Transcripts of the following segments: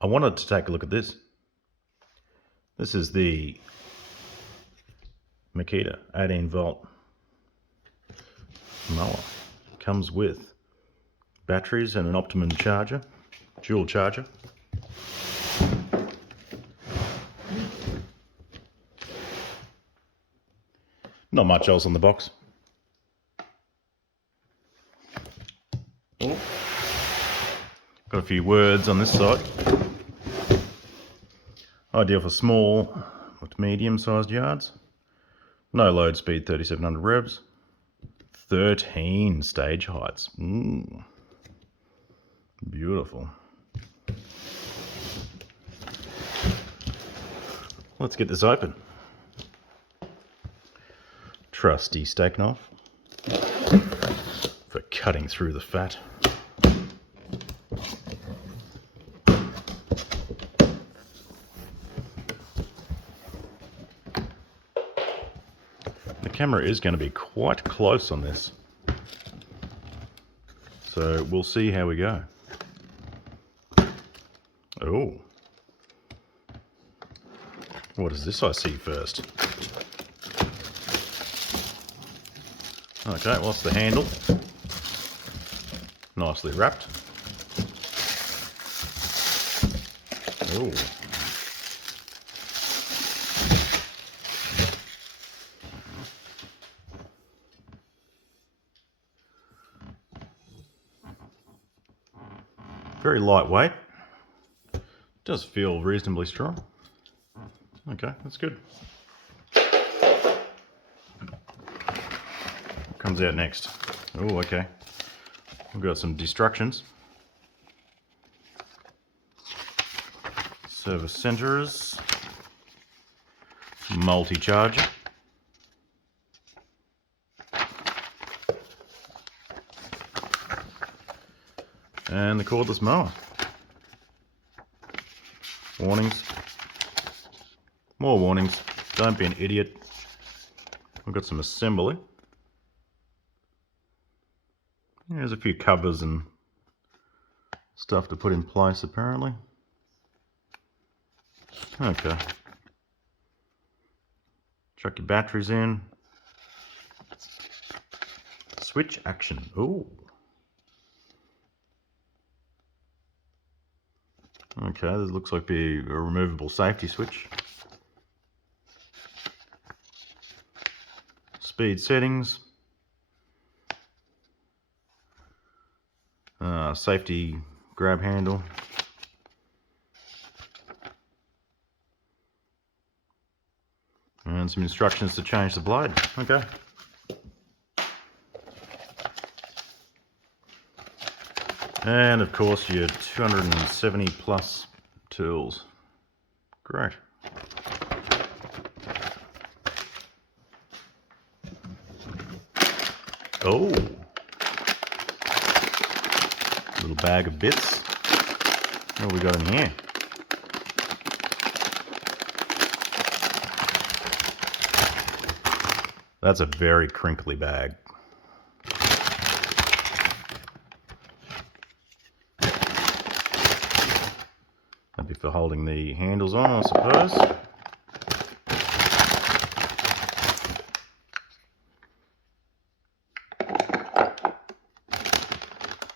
I wanted to take a look at this. This is the Makita 18-volt mower. Comes with batteries and an optimum charger, dual charger. Not much else on the box. Oh. Got a few words on this side. Ideal for small to medium-sized yards. No load speed, 3700 revs. 13 stage heights. Beautiful. Let's get this open. Trusty steak knife for cutting through the fat. The camera is going to be quite close on this, so we'll see how we go. Oh, what is this I see first? Okay, what's the handle? Nicely wrapped. Oh. Very lightweight. Does feel reasonably strong. Okay, that's good. What comes out next? Oh, okay. We've got some instructions. Service centers. Multi-charger. And the cordless mower. Warnings. More warnings. Don't be an idiot. We've got some assembly. There's a few covers and stuff to put in place apparently. Okay. Chuck your batteries in. Switch action. Ooh. Okay, this looks like a removable safety switch. Speed settings. Safety grab handle. And some instructions to change the blade. Okay. And of course your 270 plus tools. Great. Oh, little bag of bits. What have we got in here? That's a very crinkly bag. That'd be for holding the handles on, I suppose.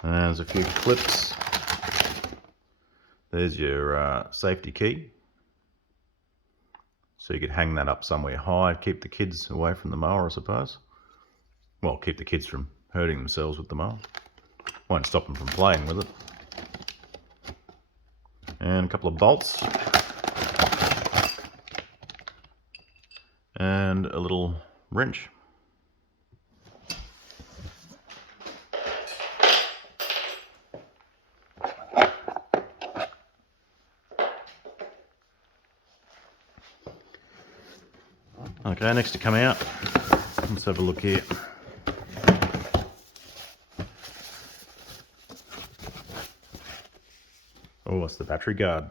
And there's a few clips. There's your safety key. So you could hang that up somewhere high, keep the kids away from the mower, I suppose. Well, keep the kids from hurting themselves with the mower. Won't stop them from playing with it. And a couple of bolts. And a little wrench. Okay, next to come out, let's have a look here. Oh, it's the battery guard.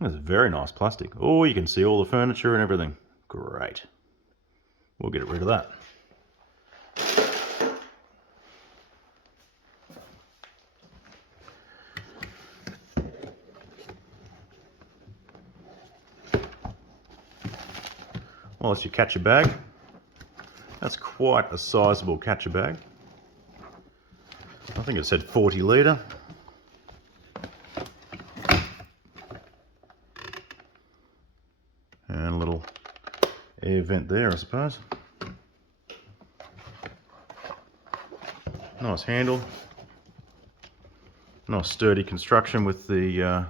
That's very nice plastic. Oh, you can see all the furniture and everything. Great. We'll get rid of that. Well, that's your catcher bag. That's quite a sizable catcher bag. I think it said 40 litre. And a little air vent there, I suppose. Nice handle. Nice sturdy construction with the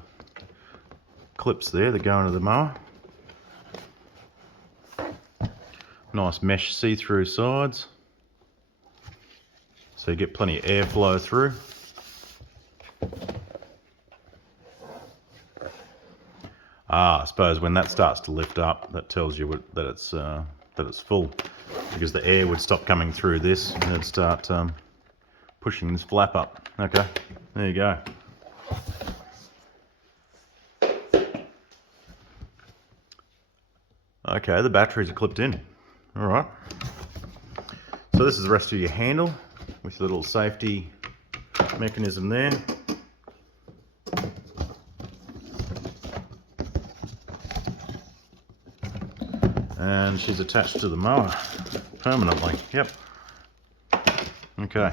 clips there that go into the mower. Nice mesh see-through sides, so you get plenty of airflow through. I suppose when that starts to lift up, that tells you that it's full, because the air would stop coming through this and it'd start pushing this flap up. Okay, there you go. Okay, the batteries are clipped in. Alright. So this is the rest of your handle with the little safety mechanism there. And she's attached to the mower permanently. Yep. Okay.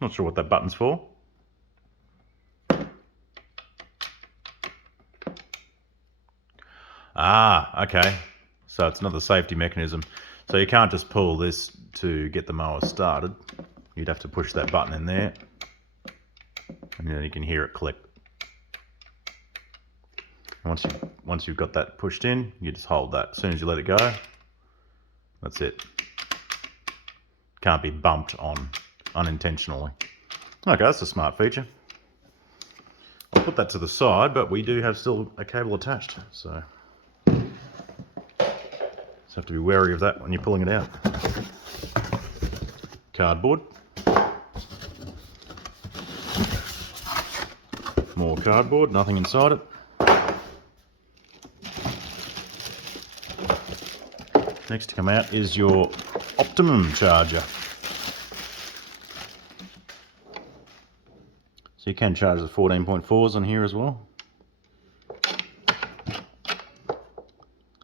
Not sure what that button's for. Ah, okay. So it's another safety mechanism. So you can't just pull this to get the mower started. You'd have to push that button in there, and then you can hear it click. Once you've got that pushed in, you just hold that. As soon as you let it go, that's it. Can't be bumped on unintentionally. Okay, that's a smart feature. I'll put that to the side, but we do have still a cable attached, so just have to be wary of that when you're pulling it out. Cardboard. More cardboard, nothing inside it. Next to come out is your optimum charger. So you can charge the 14.4s on here as well.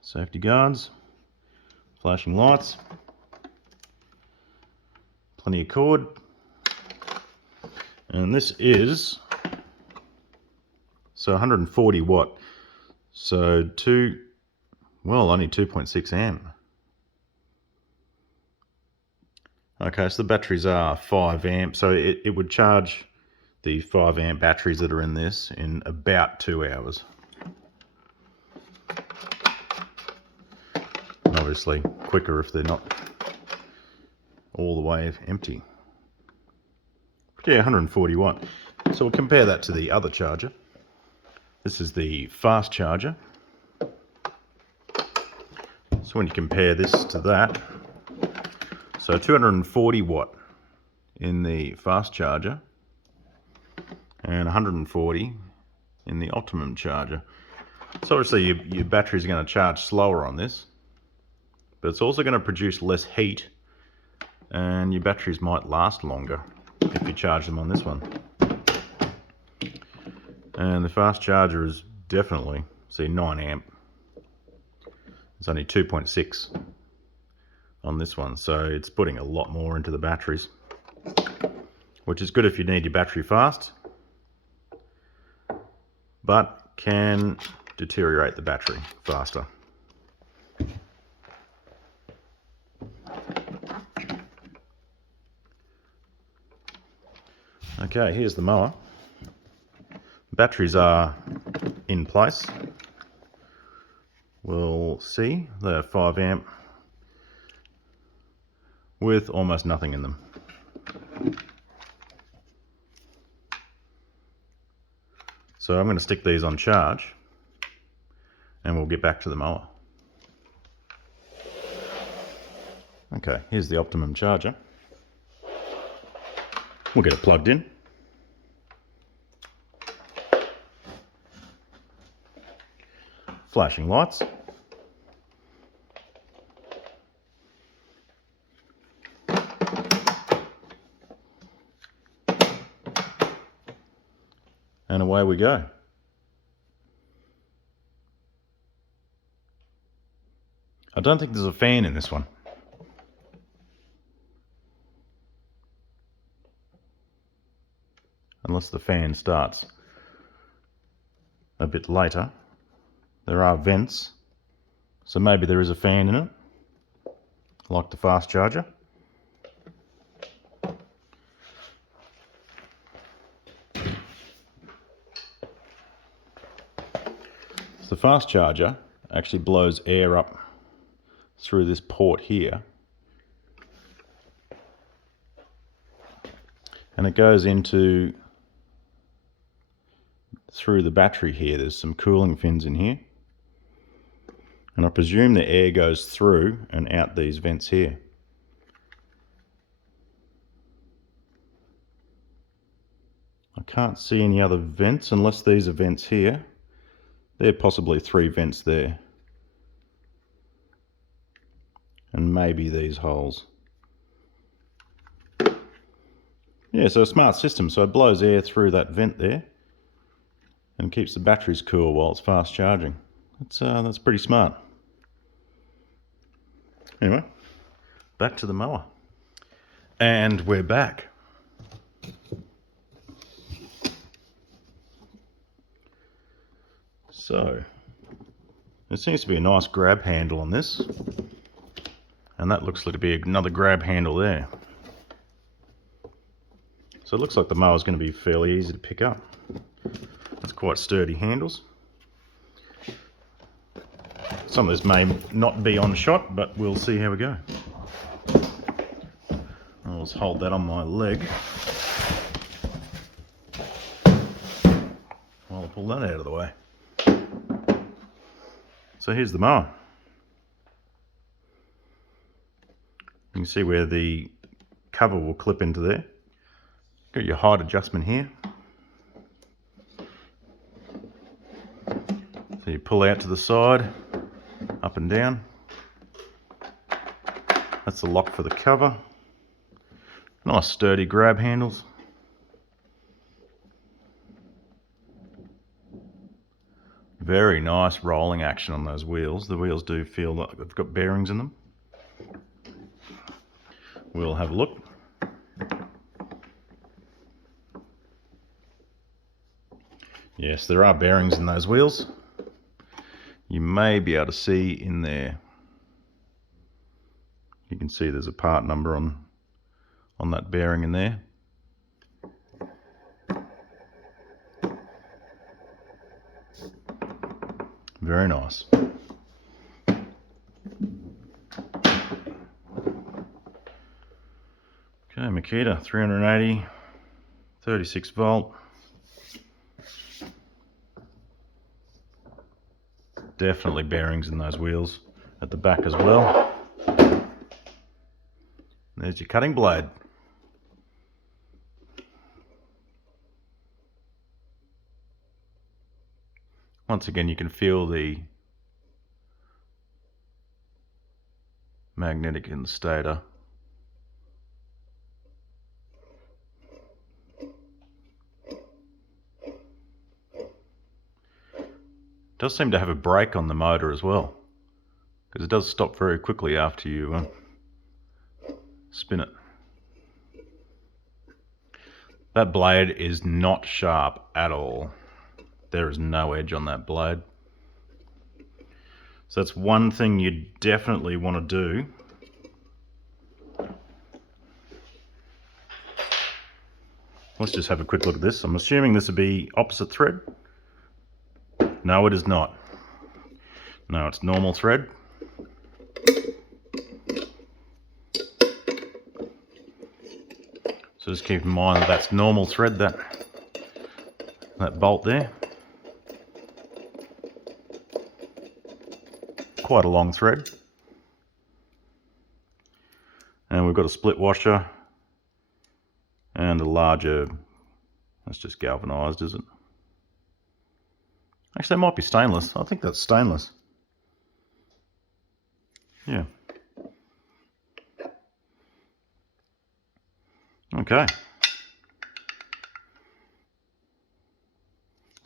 Safety guards, flashing lights, plenty of cord. And this is, so 140 watt. So only 2.6 amp. Okay, so the batteries are 5 amp, so it would charge the 5 amp batteries that are in this in about 2 hours. And obviously quicker if they're not all the way empty. But yeah, 140 watt. So we'll compare that to the other charger. This is the fast charger. So when you compare this to that, so 240 watt in the fast charger, and 140 in the optimum charger. So obviously your batteries are going to charge slower on this, but it's also going to produce less heat, and your batteries might last longer if you charge them on this one. And the fast charger is definitely, see, 9 amp. It's only 2.6 on this one, so it's putting a lot more into the batteries, which is good if you need your battery fast, but can deteriorate the battery faster. Okay, here's the mower. Batteries are in place. We'll see they're 5 amp with almost nothing in them. So I'm going to stick these on charge and we'll get back to the mower. Okay, here's the optimum charger. We'll get it plugged in. Flashing lights. and away we go. I don't think there's a fan in this one. Unless the fan starts a bit later. There are vents, so maybe there is a fan in it, like the fast charger. The fast charger actually blows air up through this port here, and it goes into through the battery here. There's some cooling fins in here, and I presume the air goes through and out these vents here. I can't see any other vents unless these are vents here. There are possibly 3 vents there, and maybe these holes. Yeah, so a smart system. So it blows air through that vent there and keeps the batteries cool while it's fast charging. That's pretty smart. Anyway, back to the mower. And we're back. So, there seems to be a nice grab handle on this, and that looks like to be another grab handle there. So it looks like the mower's going to be fairly easy to pick up. It's quite sturdy handles. Some of this may not be on shot, but we'll see how we go. I'll just hold that on my leg while I pull that out of the way. So here's the mower. You can see where the cover will clip into there. Got your height adjustment here. So you pull out to the side, up and down. That's the lock for the cover. Nice sturdy grab handles. Very nice rolling action on those wheels. The wheels do feel like they've got bearings in them. We'll have a look. Yes, there are bearings in those wheels. You may be able to see in there. You can see there's a part number on that bearing in there. Very nice. Okay, Makita 380, 36 volt. Definitely bearings in those wheels at the back as well. There's your cutting blade. Once again, you can feel the magnetic in the stator. It does seem to have a brake on the motor as well, because it does stop very quickly after you spin it. That blade is not sharp at all. There is no edge on that blade. So that's one thing you definitely want to do. Let's just have a quick look at this. I'm assuming this would be opposite thread. No, it is not. No, it's normal thread. So just keep in mind that that's normal thread, that bolt there. Quite a long thread. And we've got a split washer and a larger, that's just galvanized, is it? Actually, that might be stainless. I think that's stainless. Yeah. Okay.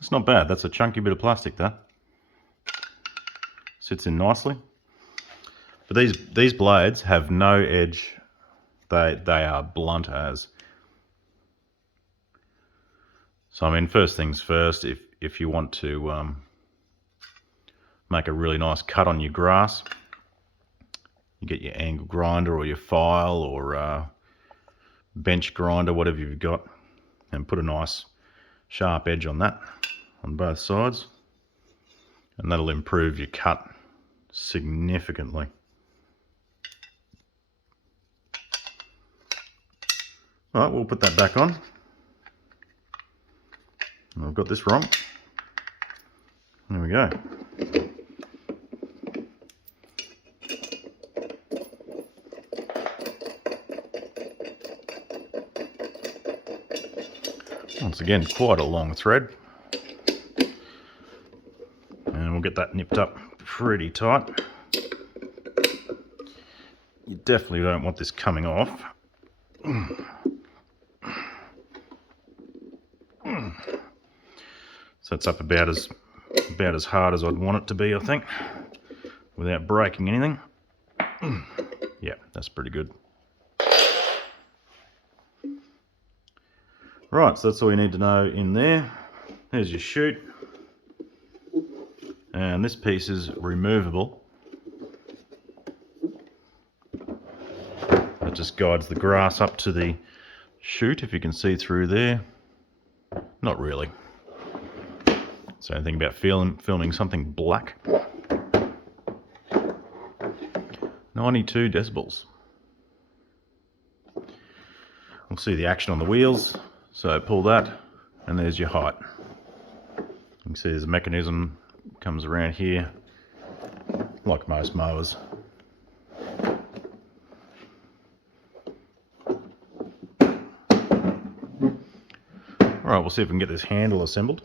It's not bad. That's a chunky bit of plastic, that. Sits in nicely. But these blades have no edge. They are blunt as. So I mean, first things first, if you want to make a really nice cut on your grass, you get your angle grinder or your file or bench grinder, whatever you've got, and put a nice sharp edge on that on both sides, and that'll improve your cut significantly. Alright, we'll put that back on. I've got this wrong. There we go. Once again, quite a long thread. And we'll get that nipped up pretty tight. You definitely don't want this coming off. So it's up about as hard as I'd want it to be, I think, without breaking anything. Yeah, that's pretty good. Right, so that's all you need to know in there. There's your chute. And this piece is removable. That just guides the grass up to the chute, if you can see through there. Not really. So anything about filming something black. 92 decibels. We'll see the action on the wheels. So pull that, and there's your height. You can see there's a mechanism comes around here, like most mowers. Alright, we'll see if we can get this handle assembled.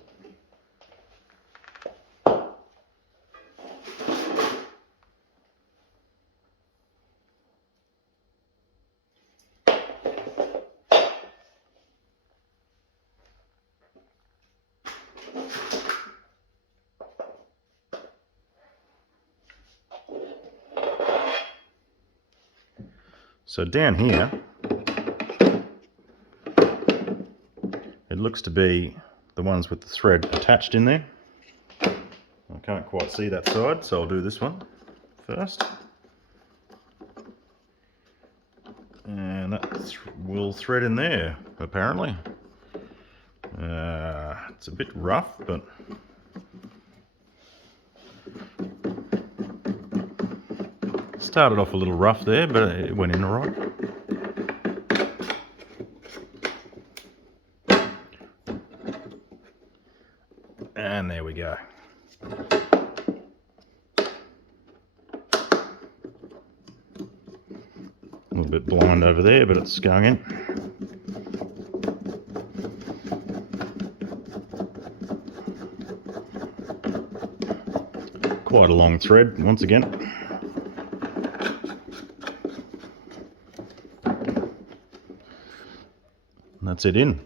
So down here, it looks to be the ones with the thread attached in there. I can't quite see that side, so I'll do this one first. And that will thread in there, apparently. It's a bit rough, but started off a little rough there, but it went in all right. And there we go. A little bit blind over there, but it's going in. Quite a long thread, once again. And that's it in.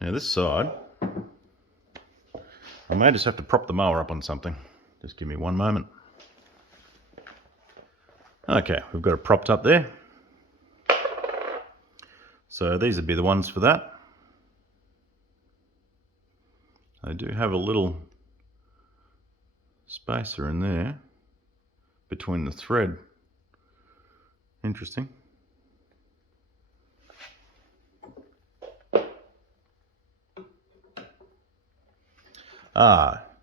Now this side, I may just have to prop the mower up on something. Just give me one moment. Okay, we've got it propped up there. So these would be the ones for that. I do have a little spacer in there between the thread. Interesting.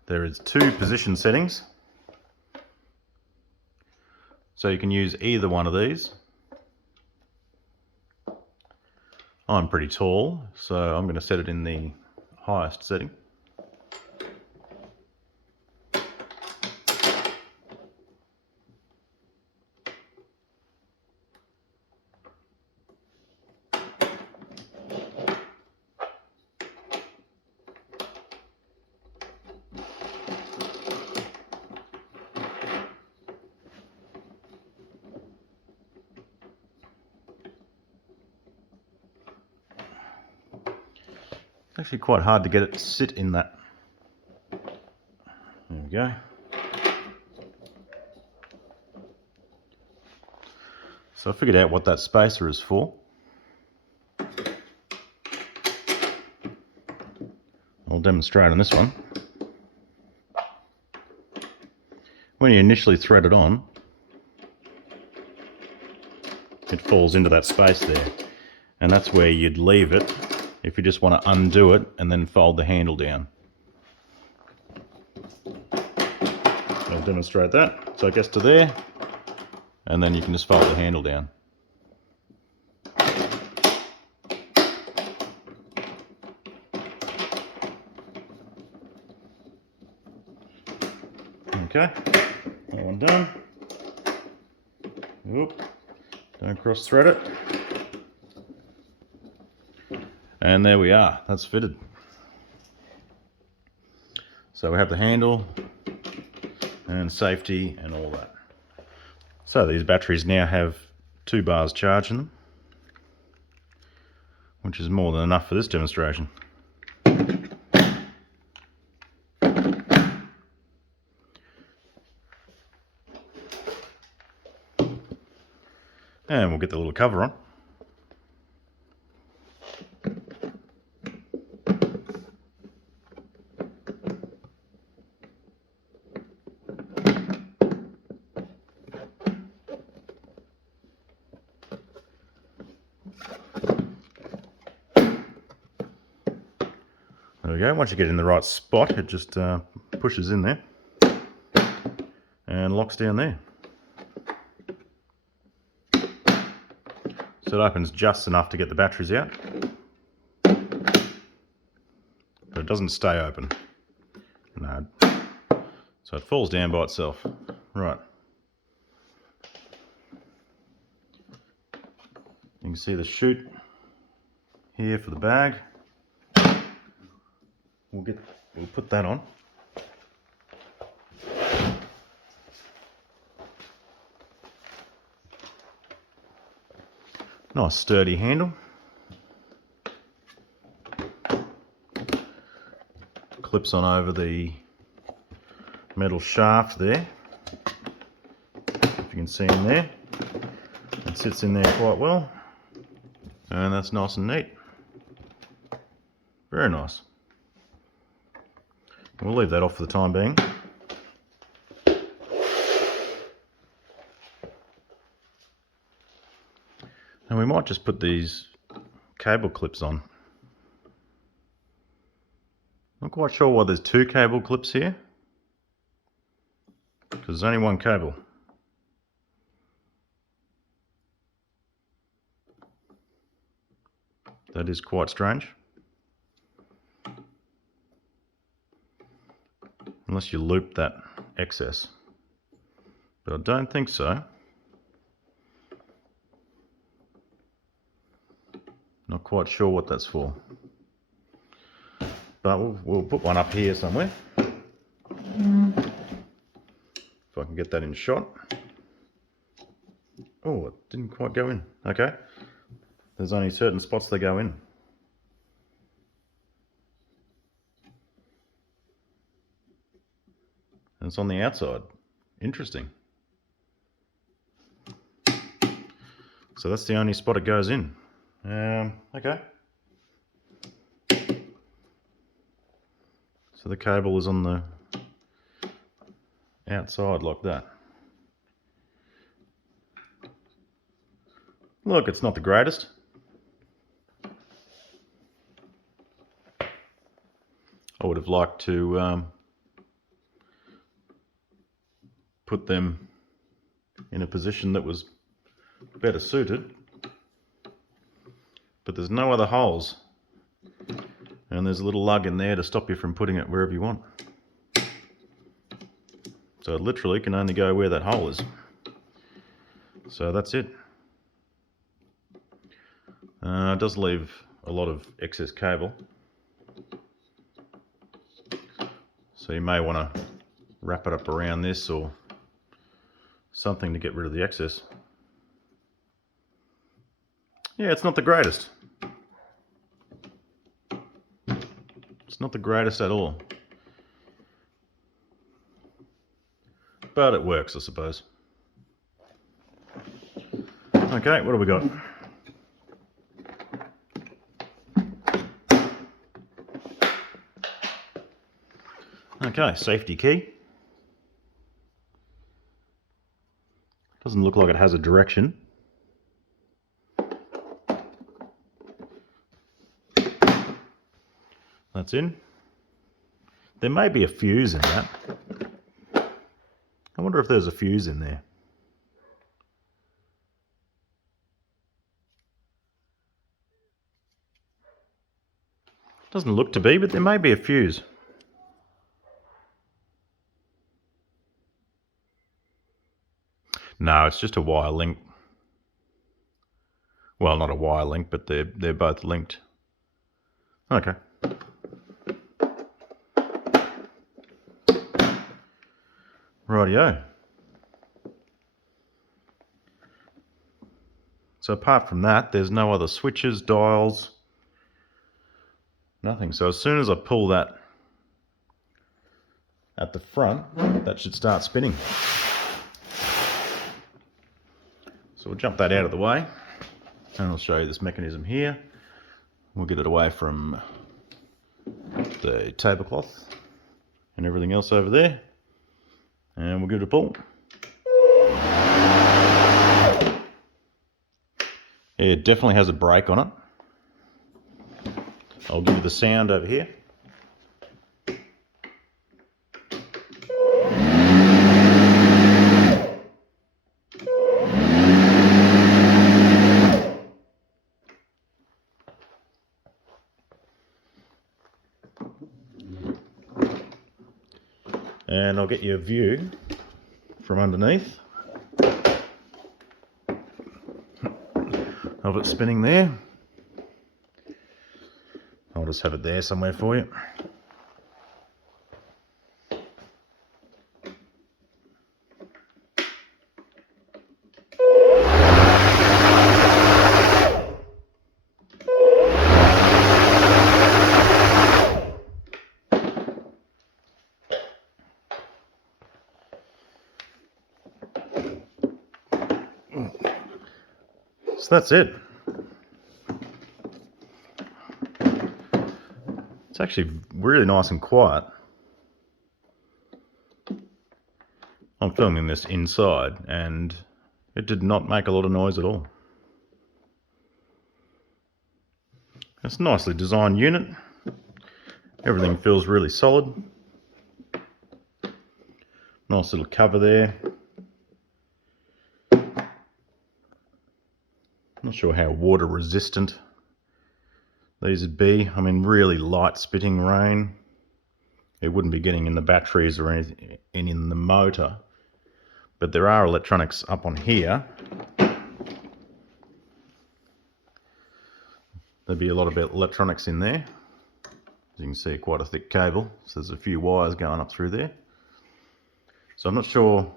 There is 2 position settings. So you can use either one of these. I'm pretty tall, so I'm going to set it in the highest setting. actually quite hard to get it to sit in that. There we go. So I figured out what that spacer is for. I'll demonstrate on this one. When you initially thread it on, it falls into that space there, and that's where you'd leave it if you just want to undo it and then fold the handle down. I'll demonstrate that. So it gets to there, and then you can just fold the handle down. Okay, that one done. Oop, don't cross thread it. And there we are, that's fitted. So we have the handle and safety and all that. So these batteries now have 2 bars charge in them, which is more than enough for this demonstration. And we'll get the little cover on. There we go. Once you get in the right spot, it just pushes in there and locks down there. So it opens just enough to get the batteries out, but it doesn't stay open. No. So it falls down by itself. Right. You can see the chute here for the bag. We'll put that on. Nice sturdy handle. Clips on over the metal shaft there. If you can see in there. It sits in there quite well. And that's nice and neat. Very nice. We'll leave that off for the time being. And we might just put these cable clips on. Not quite sure why there's 2 cable clips here, because there's only 1 cable. That is quite strange. Unless you loop that excess. But I don't think so. Not quite sure what that's for. But we'll put one up here somewhere. If I can get that in shot. Oh, it didn't quite go in. Okay. There's only certain spots they go in. And it's on the outside. Interesting. So that's the only spot it goes in. Okay. So the cable is on the outside like that. Look, it's not the greatest. I would have liked to put them in a position that was better suited, but there's no other holes, and there's a little lug in there to stop you from putting it wherever you want. So it literally can only go where that hole is. So that's it. It does leave a lot of excess cable, so you may want to wrap it up around this or something to get rid of the excess. Yeah, it's not the greatest. It's not the greatest at all. But it works, I suppose. Okay, what do we got? Okay, safety key. Doesn't look like it has a direction. That's in. There may be a fuse in that. I wonder if there's a fuse in there. Doesn't look to be, but there may be a fuse. No, it's just a wire link. Well, not a wire link, but they're both linked. Okay. Rightio. So apart from that, there's no other switches, dials, nothing. So as soon as I pull that at the front, that should start spinning. So we'll jump that out of the way, and I'll show you this mechanism here. We'll get it away from the tablecloth and everything else over there, and we'll give it a pull. It definitely has a brake on it. I'll give you the sound over here. And I'll get you a view from underneath of it spinning there. I'll just have it there somewhere for you. So that's it. It's actually really nice and quiet. I'm filming this inside and it did not make a lot of noise at all. It's a nicely designed unit. Everything feels really solid. Nice little cover there. Not sure how water resistant these would be. I mean, really light spitting rain, it wouldn't be getting in the batteries or anything in the motor. But there are electronics up on here. There'd be a lot of electronics in there. As you can see, quite a thick cable. So there's a few wires going up through there. So I'm not sure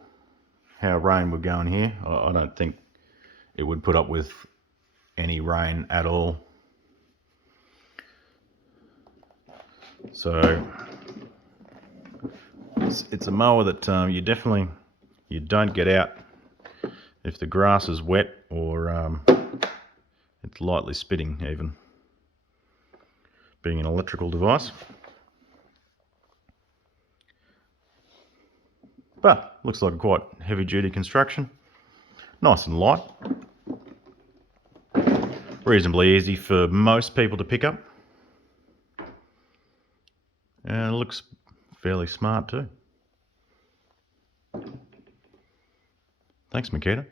how rain would go in here. I don't think it would put up with any rain at all. So it's a mower that you don't get out if the grass is wet or it's lightly spitting, even being an electrical device. But looks like a quite heavy duty construction. Nice and light. Reasonably easy for most people to pick up. And it looks fairly smart too. Thanks, Makita.